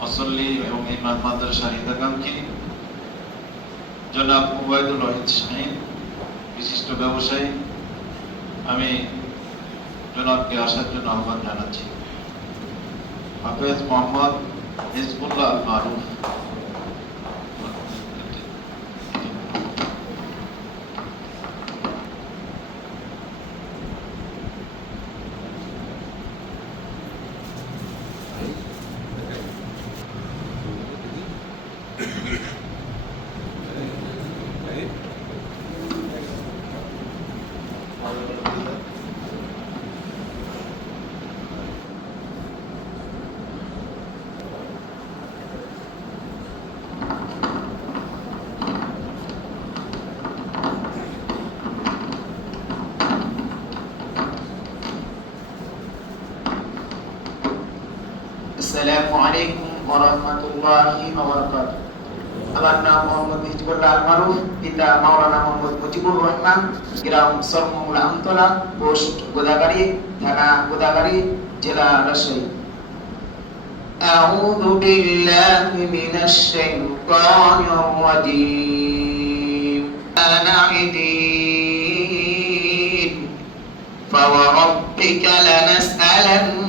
মুসল্লি এবং এই মাদ্রাসার হিতাকাঙ্ক্ষী জনাব ওবায়দুল ওয়াহিদ শাহীন, বিশিষ্ট ব্যবসায়ী, আমি জনাবকে আসার জন্য আহ্বান জানাচ্ছি। হাফেজ মোহাম্মদ হিজবুল্লাহ আল মারুফ। আসসালামু আলাইকুম ওয়া রাহমাতুল্লাহি ওয়া বারাকাতুহু। আমার নাম মোহাম্মদ হিজবুল্লাহ আল মারুফ, পিতা মাওলানা মোহাম্মদ মুজিবুর রহমান, গ্রাম সরমুল আমতলা, পোস্ট গোদাগাড়ি, থানা গোদাগাড়ি, জেলা রাজশাহী। আউযু বিল্লাহি মিনাশ শাইতানির রাজীম। আনাইদিন ফাওয়ারাব্বিকা লানাসআলান্নাহুম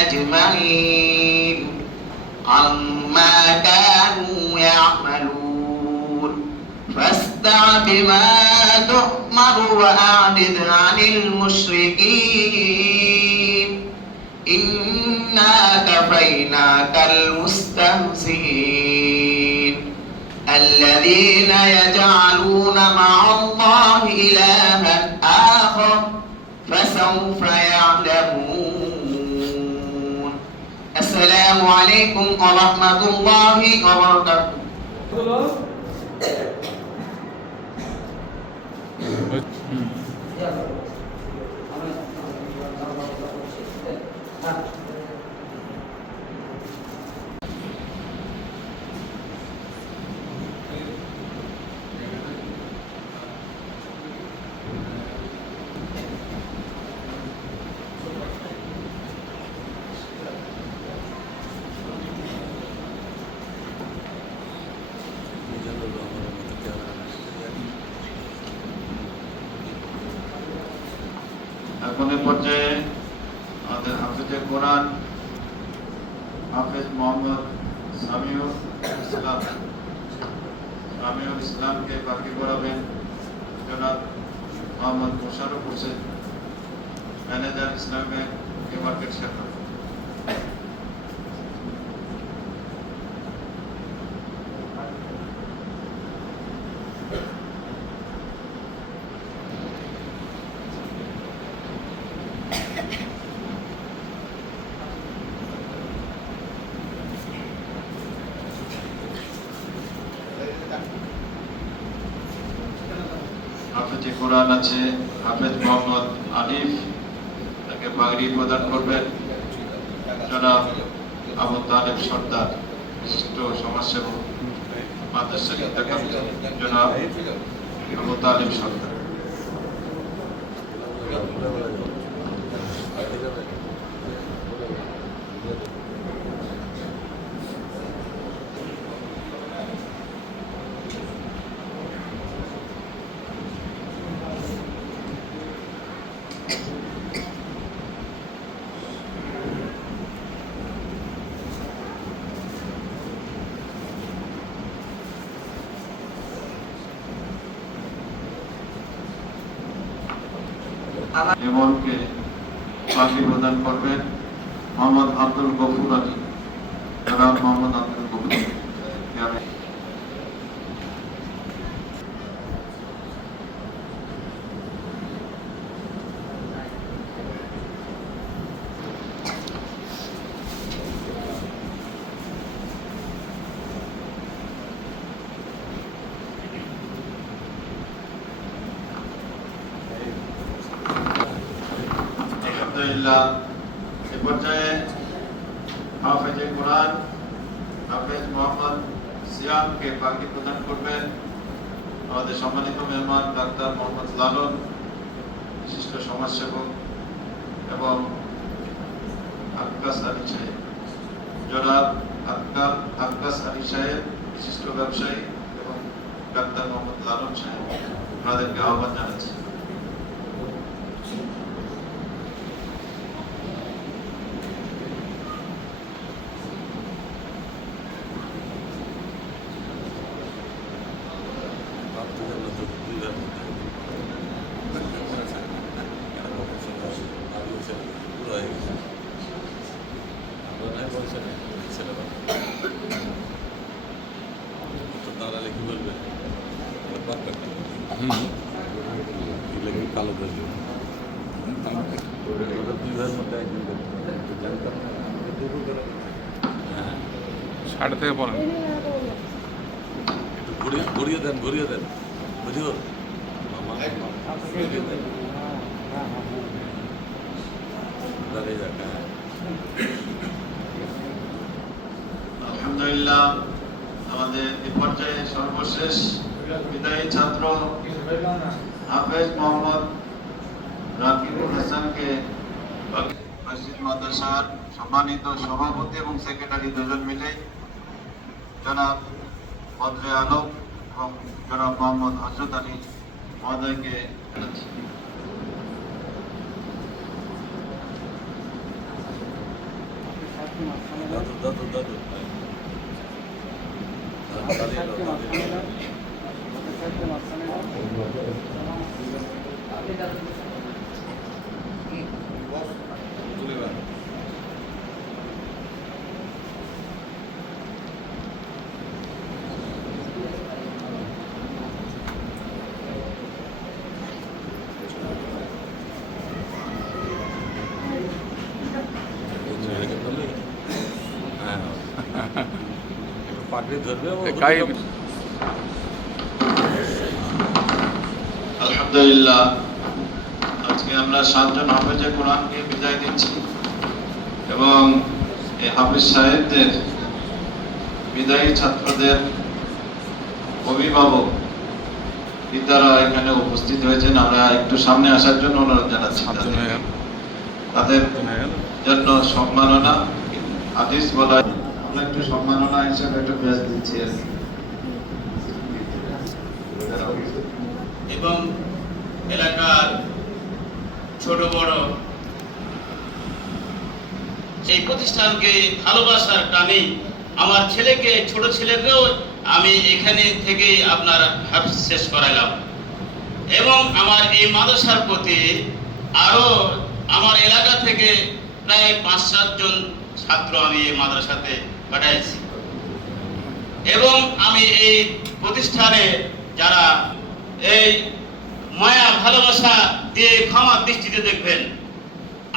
আজমাইন عما كانوا يعملون فاصدع بما تؤمر وأعرض عن المشركين إنا كفيناك المستهزئين الذين يجعلون مع الله إلها آخر فسوف يعلمون السلام عليكم ورحمة الله وبركاته. এখন এই পর্যায়ে আমাদের হাফেজে কোরআন হাফেজ মোহাম্মদ সামিউল ইসলামকে বাকি করাবেন জনাব মোহাম্মদ মোশাররফ হোসেন, ম্যানেজার ইসলাম ব্যাংক মার্কেট শাখা। হাফেজে কোরআন আছে হাফেজ মোহাম্মদ আলিফ, তাকে পাগড়ি প্রদান করবেন জনাব আবু তালেব সর্দার, বিশিষ্ট সমাজসেবক, মাদ্রাসার হিতাকাঙ্ক্ষী জনাব আবু তালেব সর্দার। এমনকে পাগড়ি প্রদান করবেন মোহাম্মদ আব্দুল গফুর আলী, জনাব মোহাম্মদ আব্দুল গফুর আলী। আলহামদুলিল্লাহ, এ পর্যায়ে হাফেজে কোরআন হাফেজ মোহাম্মদ সিয়ামকে পাগড়ি প্রদান করবেন আমাদের সম্মানিত মেহমান ডাক্তার মোহাম্মদ লালন, বিশিষ্ট সমাজসেবক, এবং আব্বাস আলী সাহেব, জনাব আক্কাস আলী সাহেব, বিশিষ্ট ব্যবসায়ী, এবং ডাক্তার মোহাম্মদ লালন সাহেব, ওনাদেরকে আহ্বান জানাচ্ছি। কালো করবে সাড়ে থেকে পড়েন একটু ঘুরিয়ে দেন বুঝো দাঁড়িয়ে যাক। আলহামদুলিল্লাহ, আমাদের এ পর্যায়ে সর্বশেষ বিদায়ী ছাত্র হাফেজ মোহাম্মদ রাকিবুল হাসানকে মসজিদ মাদ্রাসার সম্মানিত সভাপতি এবং সেক্রেটারি দুজন মিলে জনাব বদরে আলম এবং জনাব মোহাম্মদ হযরত আলী মহোদয়কে জানাচ্ছি। দাদু পাগড়ি ধরবে আলহামদুলিল্লাহ, আজকে আমরা 7 জন হাফেজে কোরআনকে বিদায় দিচ্ছি এবং এই হাফেজ সাহেবদের বিদায়ী ছাত্রদের অভিভাবক পিতারা এখানে উপস্থিত হয়েছেন। আমরা একটু সামনে আসার জন্য অনুরোধ জানাচ্ছি। তাদের জন্য সম্মাননা হাদিস বলা, আমরা একটু সম্মাননা হিসাবে একটা ব্যাচ দিচ্ছি আর কি। এবং এলাকার ছোট বড় এই প্রতিষ্ঠানকে ভালোবাসার টানে আমার ছেলেকে, ছোট ছেলেকেও আমি এখানে থেকে আপনার হাফেজ শেষ করাইলাম এবং আমার এই মাদ্রাসার প্রতি আরো আমার এলাকা থেকে প্রায় 5-7 জন ছাত্র আমি এই মাদ্রাসাতে পাঠাইছি এবং আমি এই প্রতিষ্ঠানে যারা এই মায়া ভালোবাসা দিয়ে ক্ষমা দৃষ্টিতে দেখবেন।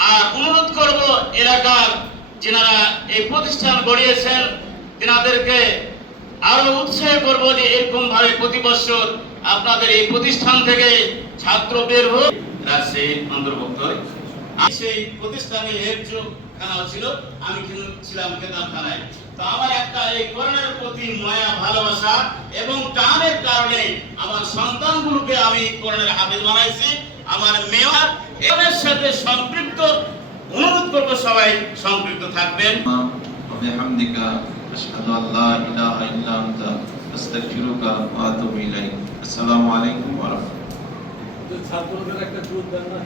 আর অনুরোধ করব এলাকার যারা এই প্রতিষ্ঠান গড়িয়েছেন তেনাদেরকে আরো উৎসাহ করব যে এরকম ভাবে প্রতি বছর আপনাদের এই প্রতিষ্ঠান থেকে ছাত্র বের হোক। রাজশাহী অন্তর্ভুক্ত সেই প্রতিষ্ঠানে খানা ছিল, আমি কিন্তু ছিলাম কেতাবখানায়। তো আমার একটা এই কোরআনের প্রতি মায়া ভালোবাসা এবং টানের কারণে আমার সন্তানগুলোকে আমি কোরআনের হাফেজ বানাইছি। আমার মেয়ের এর সাথে সম্পৃক্ত, অনুরোধ করব সবাই সম্পৃক্ত থাকবেন। বিহামদিকা আশহাদু আল্লা ইলাহা ইল্লা আনতা আস্তাগফিরুকা ওয়া আতুবু ইলাইক। আসসালামু আলাইকুম ওয়া রাহমাতুল্লাহ। ছাত্রদের একটা গ্রুপ দেন না।